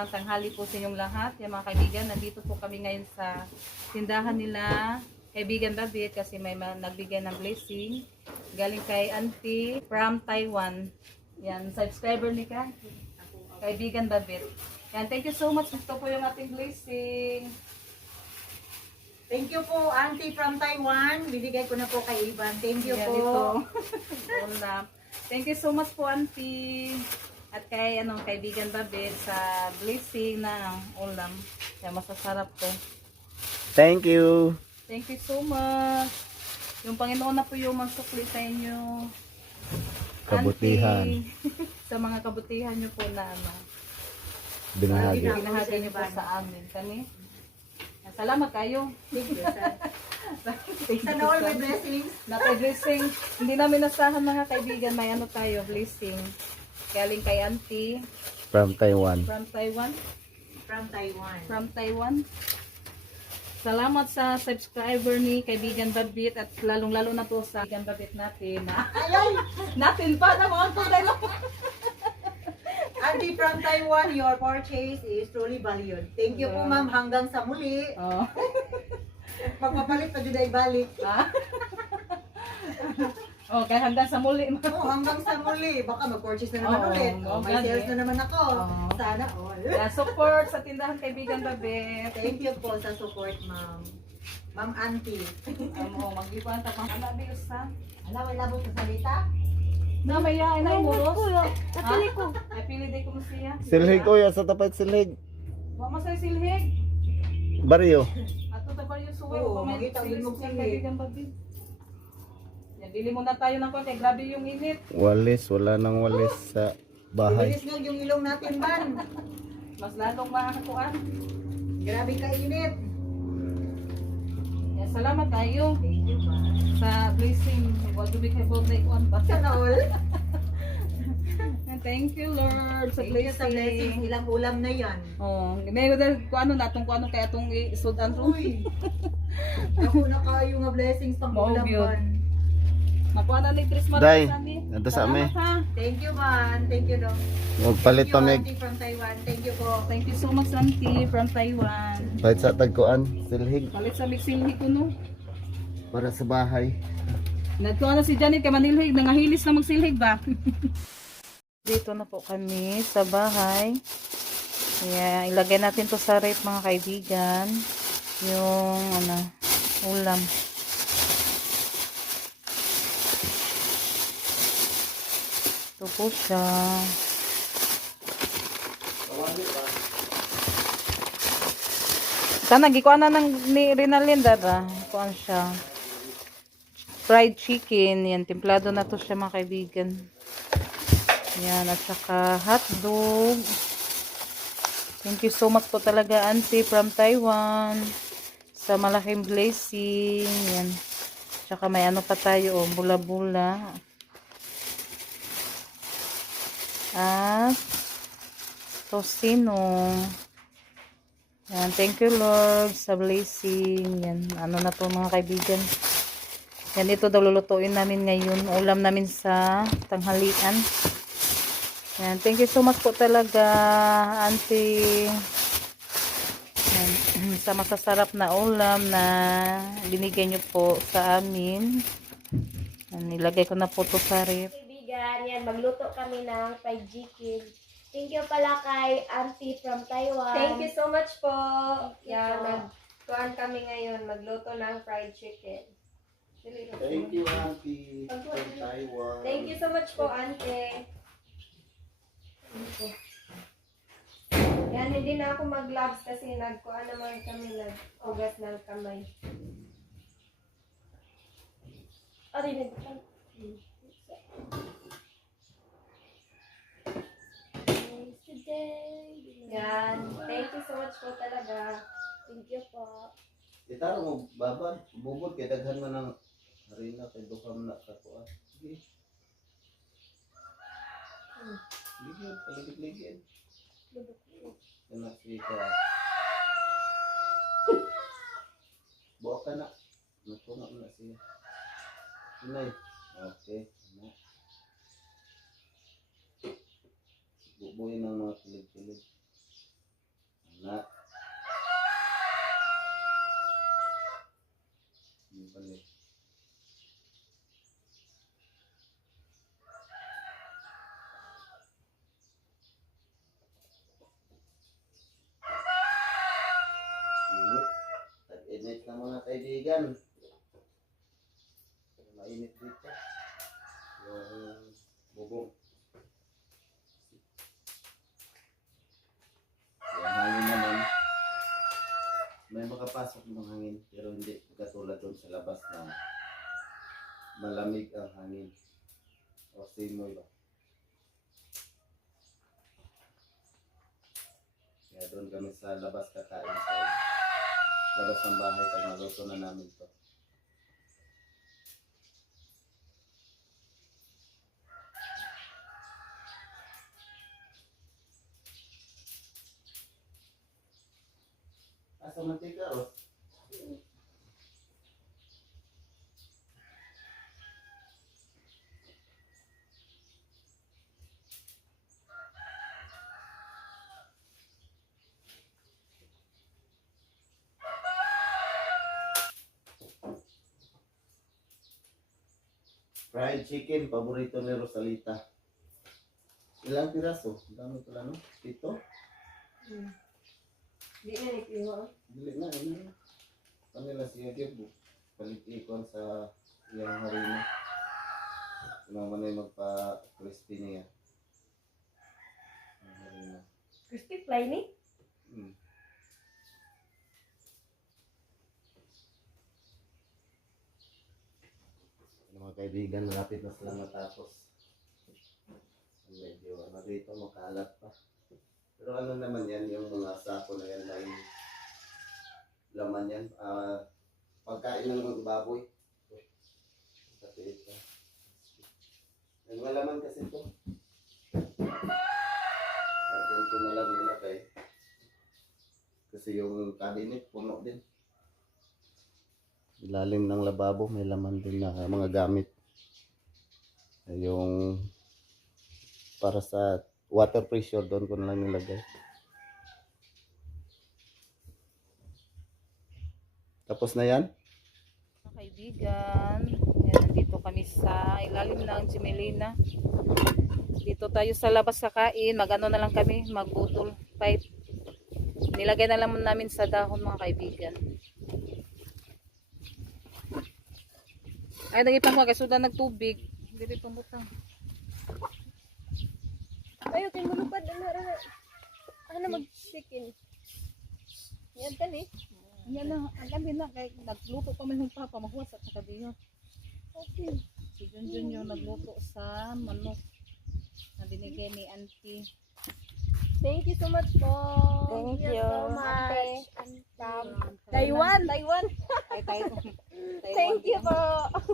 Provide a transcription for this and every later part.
magandang tanghali po sa inyong lahat. Yung mga kaibigan, nandito po kami ngayon sa tindahan nila kaibigan Babit kasi may nagbigay ng blessing. Galing kay Auntie from Taiwan. Yan, subscriber ni kaibigan Babit. Yan, thank you so much. Ito po yung ating blessing. Thank you po, Auntie from Taiwan. Binigay ko na po kay Ivan. Thank you Yan, po. Ito. Thank you so much po, Auntie. At kay kaibigan Babit sa blessing ng ulam. Kaya masasarap to. Thank you. Thank you so much. Yung Panginoon na po yung magsukli sa inyo. Kabutihan. Auntie, sa mga kabutihan nyo po na Binahagi. binahagi nyo po sa amin. Kani? Salamat kayo. Thank you, sir. Sana all my blessings. Blessing. Hindi namin nasahan mga kaibigan. May tayo, blessing. Galing kay Auntie. From Taiwan. From Taiwan. From Taiwan. From Taiwan. Salamat sa subscriber ni kaibigan Babit at lalong-lalo na po sa kaibigan Babit natin. Natin pa na mga tunay lang. Auntie from Taiwan, your purchase is truly valued. Thank you po, ma'am. Hanggang sa muli. Oh. Magpapalit pa din ay balik. Okay, hanggang sa muli. Oh, hanggang sa muli. Baka mag-purchase na naman ulit. May sales na naman ako. Sana all. Support sa tindahan kaibigan Babit. Thank you po sa support, ma'am. Ma'am Auntie. Mag-iwan ta pang anak bius ha. Alam, may labot sa salita? Na may yain ay muros. Napili ko. Napili din ko mo siya. Silhig ko sa tapat silhig. Wa masay silhig. Baryo. Ato ta ba yung suway Oo, ko may makita din mo silhig silhig. kaibigan Babit. Yan, bili muna tayo ng konti. Grabe yung init. Walis. Wala nang walis sa bahay. Bilis nga yung ilong natin, man. Mas lalong makakakuan. Grabe ka-init. Yan, salamat tayo Thank you, ma'am. sa blessing. Huwag dubi kay Bob na ikuan ba? Sana all. Thank you Lord sa Thank you sa blessings. blessing. Ilang ulam na yan. Oh, may dahil kuano natong kuano kaya atong isudan ro. Uy. Ako na kayo nga blessings pang Mao ulam gyud. man. Nakuha na ni Christmas Day, sa amin. nanto sa amin. Salamat, ha. Thank you, man. Thank you, Dong. Magpalit Thank pa you, mig. Auntie from Taiwan. Thank you po. Thank you so much Auntie from Taiwan. Palit sa tagkuan. Silhig. Palit sa mixing ko no. Para sa bahay. Nagkuha na si Janet kay manilhig, nangahilis na magsilhig ba? Dito na po kami sa bahay. Kaya ilagay natin to sa rep mga kaibigan. Yung ulam. Ito po siya. Sana gikuha na ni Rinalyn dada. Kuan siya. Fried chicken. Yan, templado na to siya mga kaibigan. Yan, at saka hotdog. Thank you so much po talaga Auntie from Taiwan. Sa malaking blessing. Yan. Tsaka may pa tayo, bula-bula. At tosino. Yan, thank you Lord sa blessing. Yan, na to mga kaibigan. Yan, ito daw lulutuin namin ngayon. Ulam namin sa tanghalian. Yan, thank you so much po talaga Auntie. Yan, sa masasarap na ulam na binigay nyo po sa amin. Yan, nilagay ko na po to sa ref. Kaibigan, yan, magluto kami ng fried chicken. Thank you pala kay Auntie from Taiwan. Thank you so much po. you Yan, po. nagkuhan kami ngayon, magluto ng fried chicken. Thank you, Auntie. From Taiwan. Thank you so much po, Ante. Yan, hindi na ako mag-gloves kasi nagkuhan naman kami, naghugas ng kamay. Aray, nagbutan. Today. Yan, thank you so much po talaga. Thank you po. Itaro mo, babad. Bubod kay daghan man ng harina kay dukam na katuan. Sige. Ligid, paligid-ligid. Anak siya. Buwa ka na. Natunga mo na siya. Inay. Okay. Anak. Bubuin ng mga kilig-kilig. Anak. Yung pala. Init. Tag-init na mga kaibigan. Mainit dito. Yung bubong. Yung hangin naman. May makapasok ng hangin pero hindi katulad doon sa labas na malamig ang hangin. O simoy ba? Kaya doon kami sa labas kakain sa labas ng bahay pag naluto na namin to. Asa mantika o? Fried chicken, paborito ni Rosalita. Ilang piraso? Dami pala no? Ito? Di na ikiho. Dili na, ini. Kanila siya gibo. Palit ikon sa iyang harina. Naman ay magpa-crispy niya. Ang harina. Crispy fly ni? Hmm. Mga kaibigan, malapit na sila matapos. Medyo ano dito, makalat pa. Pero ano naman yan, yung mga sako na yan, may laman yan. Pagkain ng baboy. Kasi ito. May laman kasi ito. At ito na lang nilagay. Kasi yung cabinet, puno din. Ilalim ng lababo, may laman din na mga gamit. Yung para sa water pressure, doon ko na lang nilagay. Tapos na yan? Mga kaibigan, yan, nandito kami sa ilalim ng Jimelina. Dito tayo sa labas kakain, mag-ano na lang kami, magbutol fight. Nilagay na lang namin sa dahon mga kaibigan. Ay, nagipang ko, kasi suda nagtubig. Hindi pang butang. Ayo kay mulupad ano mag-chicken. Yan tani. Yan na, ang gabi na, kay nagluto pa man yung papa, mahuwas at nakadiyo. Okay. Si Junjun yung nagluto sa manok na binigay ni auntie. Thank you so much po. Thank you. so much. From Taiwan. Ay, tayo. Thank you po.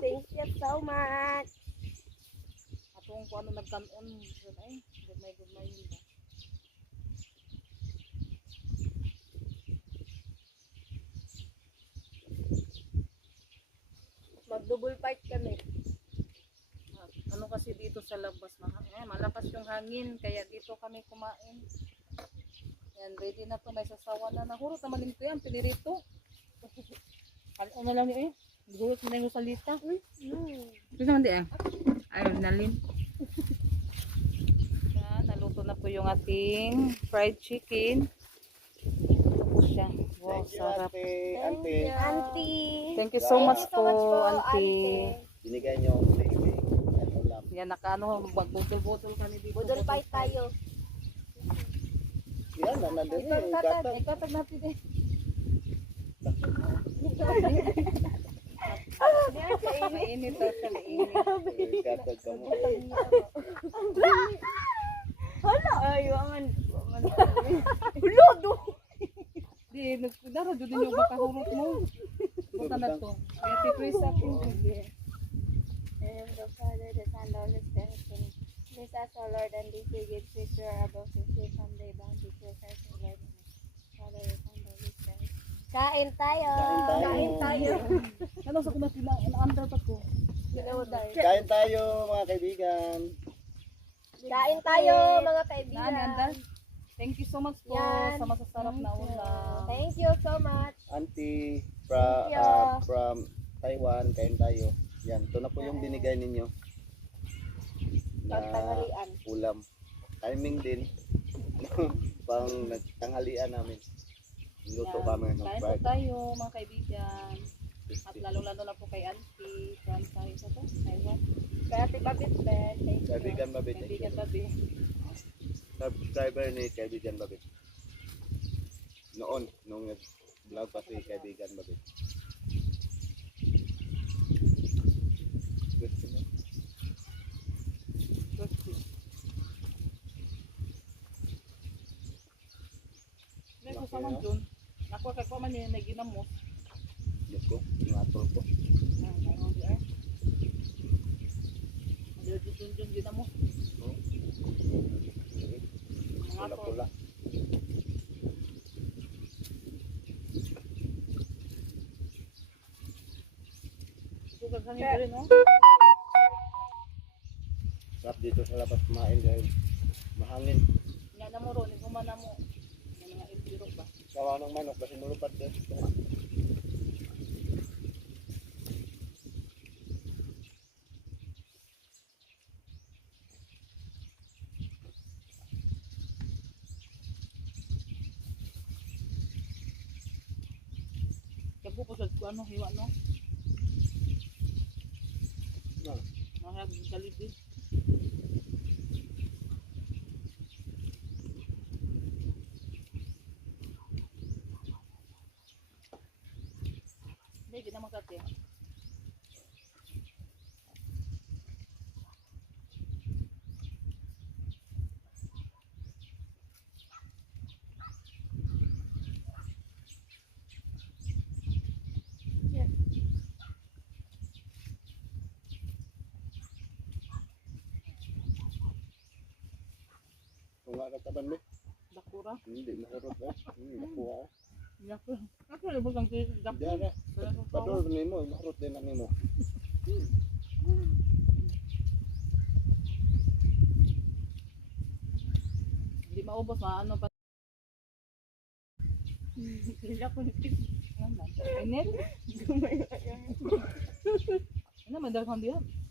Thank you so much. Atong kung ano nagkanon. Ay, gumay yun ba? Mag-double part kami. Ano kasi dito sa labas, malakas yung hangin, kaya dito kami kumain. Yan, ready na to, may sasawa na. Nahurot naman din ko yan, pinirito. Ano na lang yun eh. Gurot na yung salita. Ito naman di ah. Ayun, nalin. Yan, naluto na po yung ating fried chicken. Ito po siya. Wow, sarap. Auntie. Auntie. Thank you so much po, auntie. Binigay niyo ang baby. Ano lang. Yan, nakaano, magbudol-budol kami dito. Budol fight tayo. Yan, nandun yung gata. Ikatag natin eh. Mainit daw siya, mainit. Gatag ka mo. Hala. Ay, waman. Lodo. Di, nagdara dyan yung makahurot mo. Punta na to. Kaya ti-praise akin. And the Father, the Son, the Holy Spirit. Bless us, O Lord, and this we give future above the sea from the bounty to Christ, O Lord. Father, the Son, the Holy Spirit. Kain tayo. Kain tayo. Ano sa kuna pina-under pa ko? Kain tayo mga kaibigan. Kain tayo, mga kaibigan. Naan, andar? Thank you so much po Yan. sa masasarap na ulam. Thank you so much. Auntie Thank you. from Taiwan, kain tayo. Yan, ito na po yung binigay ninyo. Na Pagtanghalian. ulam. Timing din. Pang nagtanghalian namin. Luto Yan. kami ng Kain po fried. tayo mga kaibigan. At lalo-lalo na po kay Auntie from Taiwan. Kaya si Babit Ben. Thank you. Kaibigan Babit. thank you. Kaibigan Babi. Subscriber ni Kaibigan Babit. Noon, nung vlog pa si Kaibigan Babit. Gusto mo? May kasama dun. Nakuha kay pa man yun, naginamos. Diyos ko, ingatol ko. Mayroon di ay. Mayroon dun ginamos. Mga to. Pula-pula. Ito kagani ko rin, no? Sarap dito sa labas kumain dahil mahangin. Nga na mo ron, kumana mo. Yung mga ilbiro ba? Kawa ng manok kasi nulupat din. Kaya po sa ano, hiwa, no? Ah. Mahayag kalibin. Hindi, di na magkati. Kung nga kataban mo, Dakura. hindi mahurot eh. Nakuha eh. Yaku. Ako na ba kang dakura? Diyan eh. Padol ni mo, mahurot din ang mo. Hindi maubos, maano pa. Sila ko Init? Ano, may dalawang diyan.